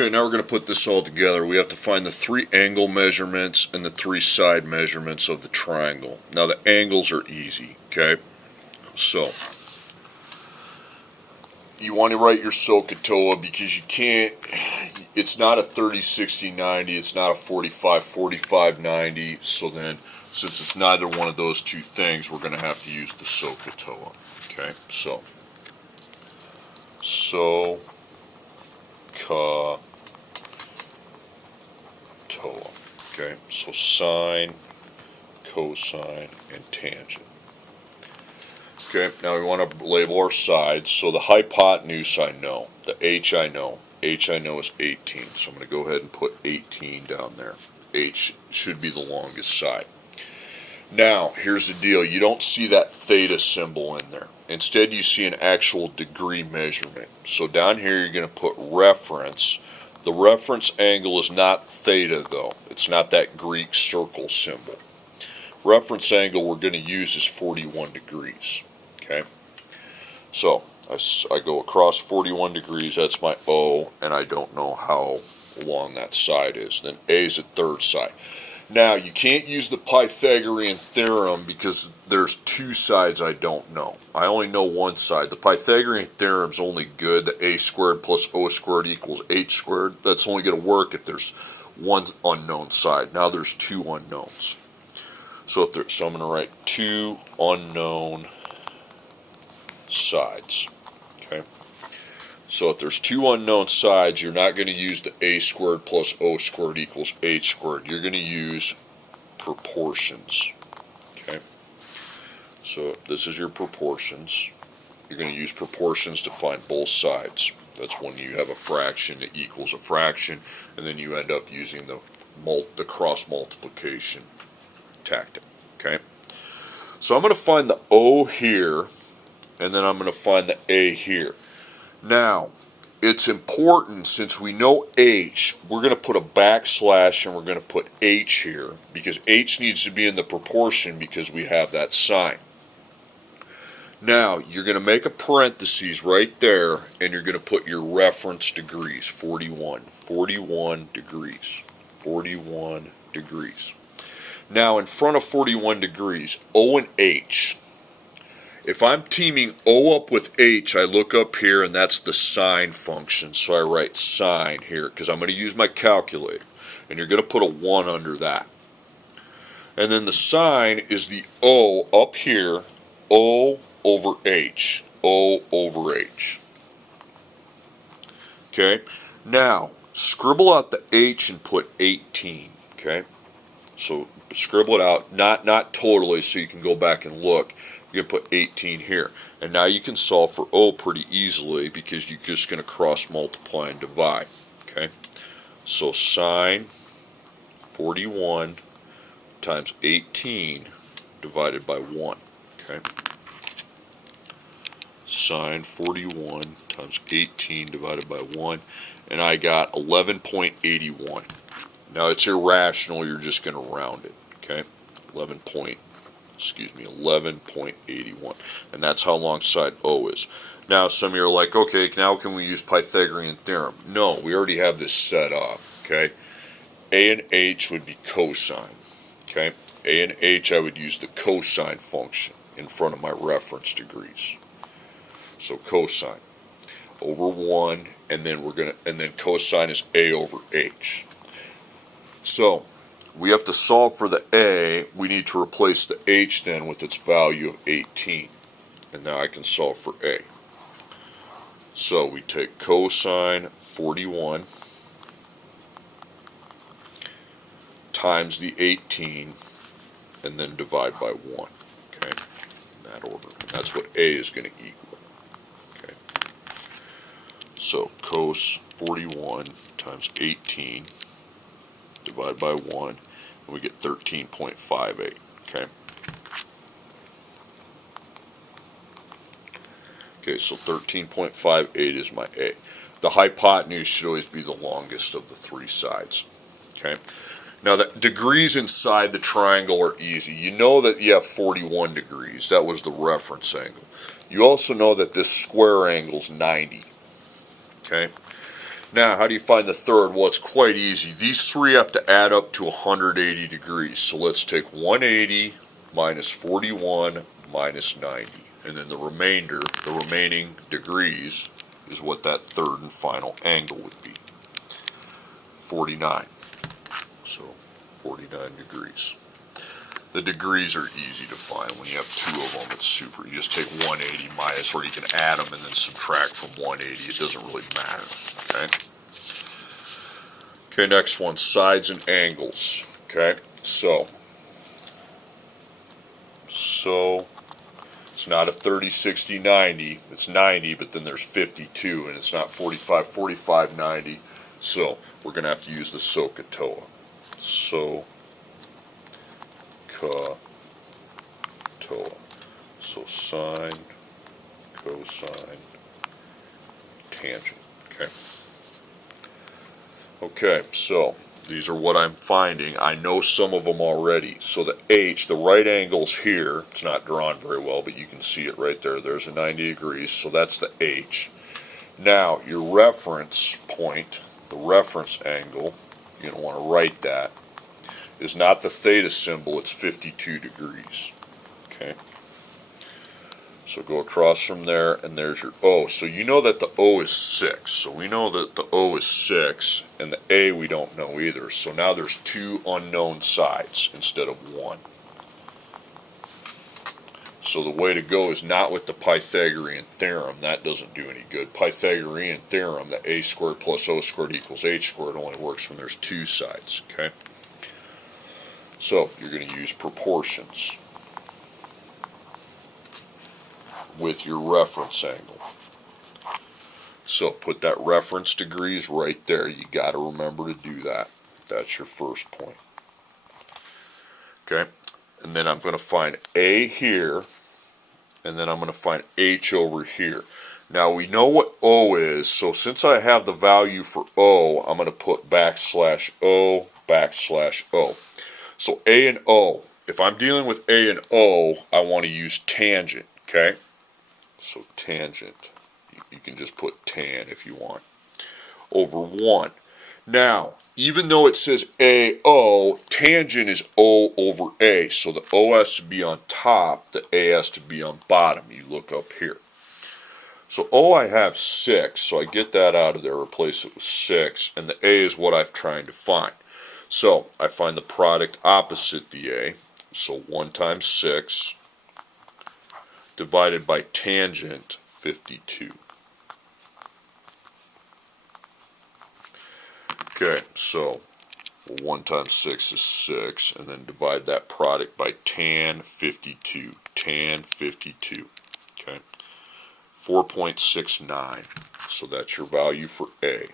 Okay, now we're going to put this all together. We have to find the 3 angle measurements and the 3 side measurements of the triangle. Now the angles are easy, okay? So, you want to write your SOHCAHTOA because you can't, it's not a 30-60-90, it's not a 45-45-90, so then, since it's neither one of those two things, we're going to have to use the SOHCAHTOA, okay? So, SOHCAHTOA. Okay, so sine, cosine, and tangent. Okay, now we want to label our sides. So the hypotenuse I know, the h I know. H I know is 18, so I'm going to go ahead and put 18 down there. H should be the longest side. Now, here's the deal. You don't see that theta symbol in there. Instead, you see an actual degree measurement. So down here, you're going to put reference. The reference angle is not theta, though. It's not that Greek circle symbol. Reference angle we're going to use is 41 degrees. Okay? So, I go across 41 degrees. That's my O, and I don't know how long that side is. Then A is the third side. Now, you can't use the Pythagorean theorem because there's 2 sides I don't know. I only know one side. The Pythagorean theorem's only good. The a squared plus o squared equals h squared. That's only going to work if there's one unknown side. Now there's 2 unknowns. So I'm going to write 2 unknown sides. Okay. So if there's 2 unknown sides, you're not going to use the a squared plus o squared equals h squared. You're going to use proportions. Okay. So this is your proportions. You're going to use proportions to find both sides. That's when you have a fraction that equals a fraction, and then you end up using the cross multiplication tactic. Okay. So I'm going to find the O here, and then I'm going to find the A here. Now, it's important, since we know H, we're going to put a backslash and we're going to put H here, because H needs to be in the proportion because we have that sign. Now, you're going to make a parentheses right there, and you're going to put your reference degrees, 41. 41 degrees. 41 degrees. Now, in front of 41 degrees, O and H. If I'm teaming O up with H, I look up here, and that's the sine function. So I write sine here, because I'm going to use my calculator. And you're going to put a 1 under that. And then the sine is the O up here, O over H. O over H. Okay? Now, scribble out the H and put 18. Okay? So scribble it out, not totally, so you can go back and look. You're going to put 18 here. And now you can solve for O pretty easily because you're just going to cross multiply and divide. Okay? So sine 41 times 18 divided by 1. Okay? Sine 41 times 18 divided by 1. And I got 11.81. Now it's irrational, you're just going to round it. Okay? 11.81, and that's how long side O is. Now some of you are like, okay, now can we use Pythagorean theorem? No, we already have this set up. Okay, A and H would be cosine. Okay, A and H, I would use the cosine function in front of my reference degrees. So cosine over 1, and then cosine is A over H. So we have to solve for the A. We need to replace the H then with its value of 18. And now I can solve for A. So we take cosine 41 times the 18 and then divide by 1. Okay? In that order. And that's what A is going to equal. Okay? So cos 41 times 18 divided by 1. We get 13.58, okay? Okay, so 13.58 is my A. The hypotenuse should always be the longest of the 3 sides, okay? Now, the degrees inside the triangle are easy. You know that you have 41 degrees. That was the reference angle. You also know that this square angle is 90, okay? Now, how do you find the third? Well, it's quite easy. These three have to add up to 180 degrees. So let's take 180 minus 41 minus 90. And then the remaining degrees, is what that third and final angle would be. 49. So 49 degrees. The degrees are easy to find. When you have two of them, it's super. You just take 180 minus, or you can add them and then subtract from 180. It doesn't really matter. Okay. Okay, next one, sides and angles. Okay, so it's not a 30, 60, 90. It's 90, but then there's 52, and it's not 45, 45, 90. So we're going to have to use the SOHCAHTOA. SOHCAHTOA. So sine, cosine, tangent. Okay. Okay, so these are what I'm finding. I know some of them already. So the H, the right angle's here. It's not drawn very well, but you can see it right there. There's a 90 degrees, so that's the H. Now, your reference point, the reference angle, you're going to want to write that, is not the theta symbol, it's 52 degrees. Okay? So go across from there, and there's your O. So you know that the O is 6. So we know that the O is 6, and the A we don't know either. So now there's two unknown sides instead of one. So the way to go is not with the Pythagorean theorem. That doesn't do any good. Pythagorean theorem, the A squared plus O squared equals H squared, only works when there's two sides. Okay? So you're going to use proportions with your reference angle. So put that reference degrees right there. You got to remember to do that. That's your first point. Okay? And then I'm going to find A here, and then I'm going to find H over here. Now we know what O is, so since I have the value for O, I'm going to put backslash O, backslash O. So A and O, if I'm dealing with A and O, I want to use tangent, okay? So tangent, you can just put tan if you want, over 1. Now, even though it says AO, tangent is O over A. So the O has to be on top, the A has to be on bottom. You look up here. So O I have 6, so I get that out of there, replace it with 6, and the A is what I'm trying to find. So I find the product opposite the A, so 1 times 6 divided by tangent 52. Okay, so 1 times 6 is 6, and then divide that product by tan 52. Tan 52. Okay, 4.69. So that's your value for A.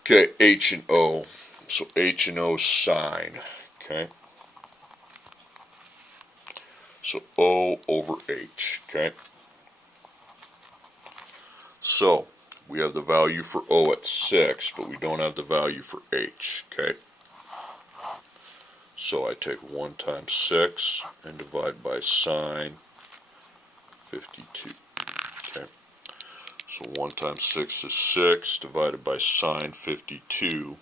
Okay, H and O. So H and O sine. Okay. So O over H. Okay. So we have the value for O at 6, but we don't have the value for H. Okay. So I take 1 times 6 and divide by sine 52. Okay. So 1 times 6 is 6, divided by sine 52,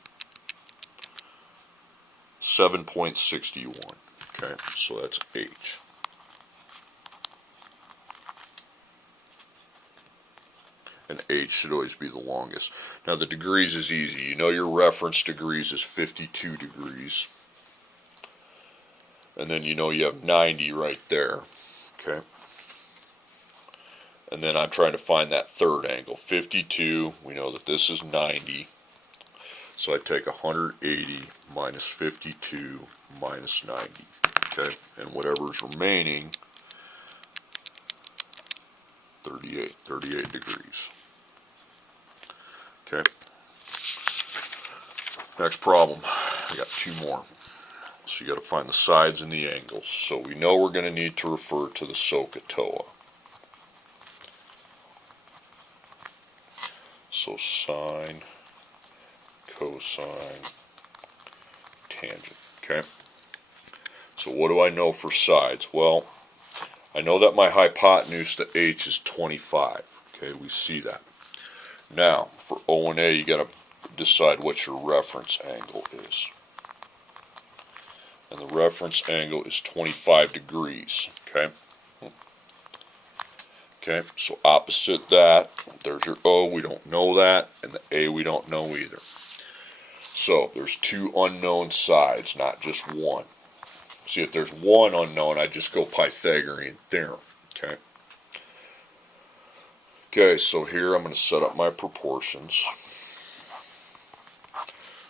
7.61. Okay, so that's H. And H should always be the longest. Now the degrees is easy. You know your reference degrees is 52 degrees. And then you know you have 90 right there. Okay. And then I'm trying to find that third angle. 52, we know that this is 90. So I take 180 minus 52 minus 90. Okay, and whatever's remaining, 38 degrees. Okay. Next problem. I got 2 more. So you got to find the sides and the angles. So we know we're going to need to refer to the SOHCAHTOA. So sine, cosine, tangent. Okay. So what do I know for sides? Well, I know that my hypotenuse to H is 25. Okay, we see that. Now, for O and A, you got to decide what your reference angle is. And the reference angle is 25 degrees. Okay? Okay, so opposite that, there's your O, we don't know that, and the A we don't know either. So there's two unknown sides, not just one. See, if there's one unknown, I just go Pythagorean theorem. Okay. Okay, so here I'm going to set up my proportions.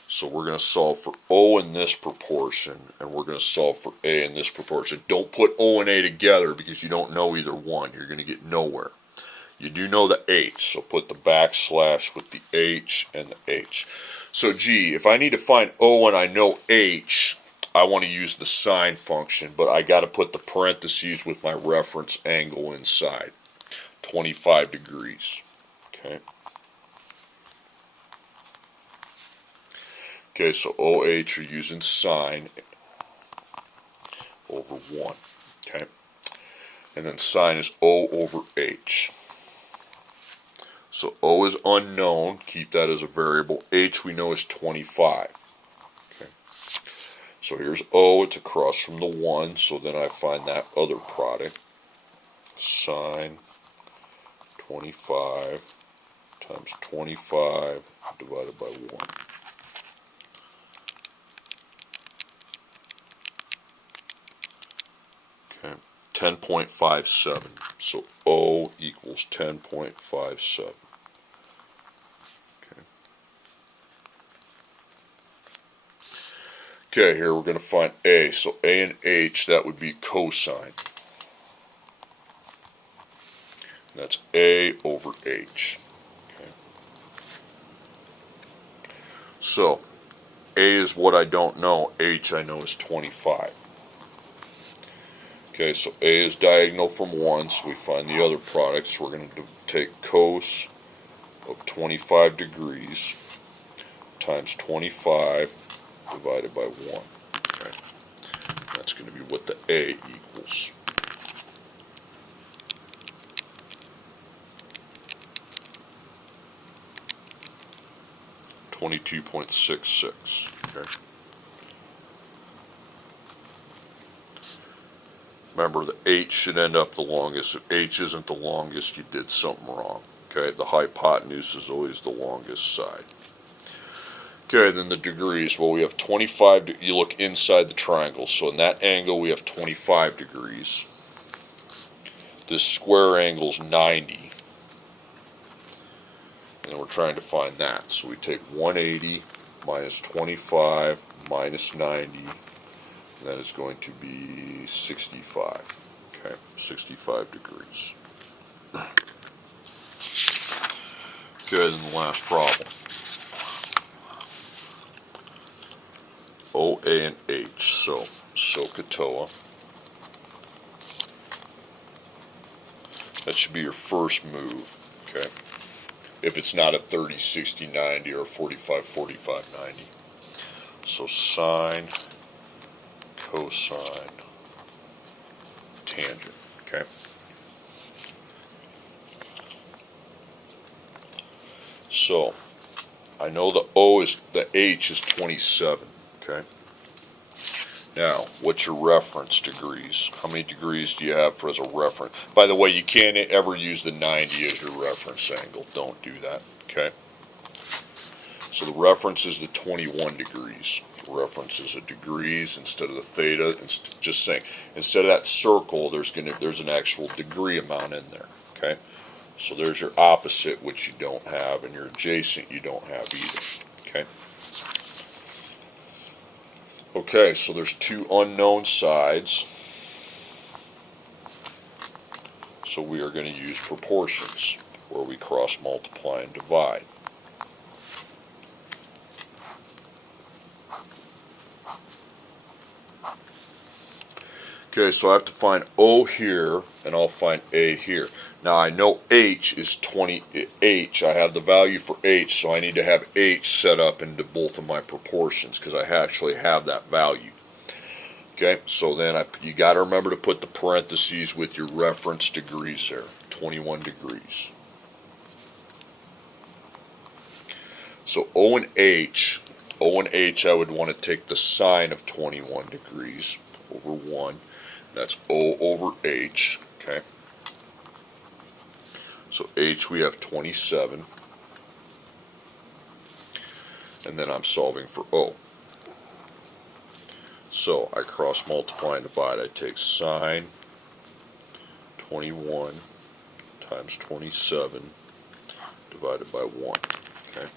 So we're going to solve for O in this proportion, and we're going to solve for A in this proportion. Don't put O and A together because you don't know either one. You're going to get nowhere. You do know the H, so put the backslash with the H and the H. So gee, if I need to find O and I know H, I want to use the sine function, but I got to put the parentheses with my reference angle inside. 25 degrees. Okay. Okay, so OH are using sine over 1. Okay. And then sine is O over H. So O is unknown, keep that as a variable. H we know is 25. Okay. So here's O, it's across from the 1, so then I find that other product. Sine 25 times 25 divided by 1. Okay, 10.57. So O equals 10.57. Okay. Okay, here we're going to find A. So A and H, that would be cosine. That's A over H. Okay. So, A is what I don't know. H I know is 25. Okay, so A is diagonal from 1, so we find the other product. So we're going to take cos of 25 degrees times 25 divided by 1. Okay. That's going to be what the A equals. 22.66. Okay. Remember, the H should end up the longest. If H isn't the longest, you did something wrong. Okay, the hypotenuse is always the longest side. Okay, then the degrees. Well, we have 25. You look inside the triangle. So in that angle, we have 25 degrees. This square angle is 90. And we're trying to find that. So we take 180 minus 25 minus 90. And that is going to be 65. Okay, 65 degrees. Okay, then the last problem. O, A, and H. So, SOHCAHTOA. That should be your first move. Okay. If it's not a 30, 60, 90 or 45, 45, 90. So sine, cosine, tangent. Okay. So I know the H is 27. Okay. Now, what's your reference degrees? How many degrees do you have as a reference? By the way, you can't ever use the 90 as your reference angle. Don't do that, okay? So the reference is the 21 degrees. The reference is the degrees instead of the theta. It's just saying, instead of that circle, there's an actual degree amount in there, okay? So there's your opposite, which you don't have, and your adjacent you don't have either, okay? Okay, so there's two unknown sides, so we are going to use proportions, where we cross multiply and divide. Okay, so I have to find O here, and I'll find A here. Now I know H is 20, I have the value for H, so I need to have H set up into both of my proportions, because I actually have that value. Okay, so then you got to remember to put the parentheses with your reference degrees there, 21 degrees. So O and H I would want to take the sine of 21 degrees over 1. That's O over H, okay? So H we have 27. And then I'm solving for O. So I cross multiply and divide. I take sine 21 times 27 divided by 1. Okay.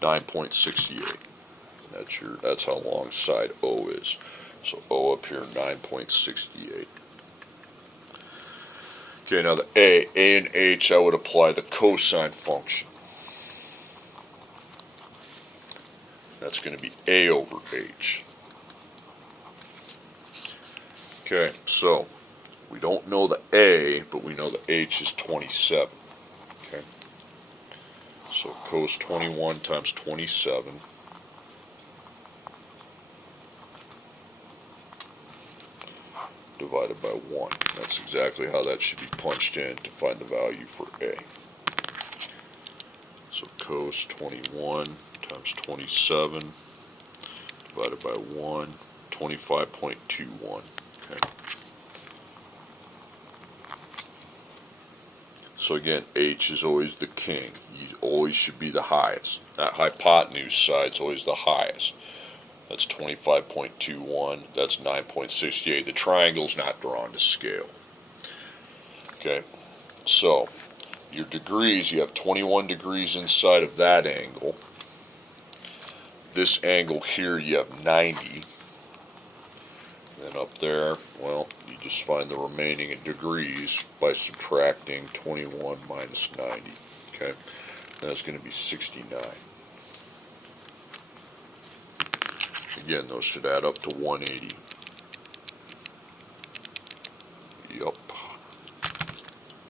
.68. That's how long side O is. So O up here 9.68. Okay, now the A and H, I would apply the cosine function. That's going to be A over H. Okay, so we don't know the A, but we know the H is 27. Okay, so cos 21 times 27 divided by 1. That's exactly how that should be punched in to find the value for A. So cos 21 times 27 divided by 1, 25.21. Okay. So again, H is always the king. He always should be the highest. That hypotenuse side is always the highest. That's 25.21. That's 9.68. The triangle's not drawn to scale. Okay, so your degrees, you have 21 degrees inside of that angle. This angle here, you have 90. And up there, well, you just find the remaining degrees by subtracting 21 minus 90. Okay, that's going to be 69. Again, those should add up to 180.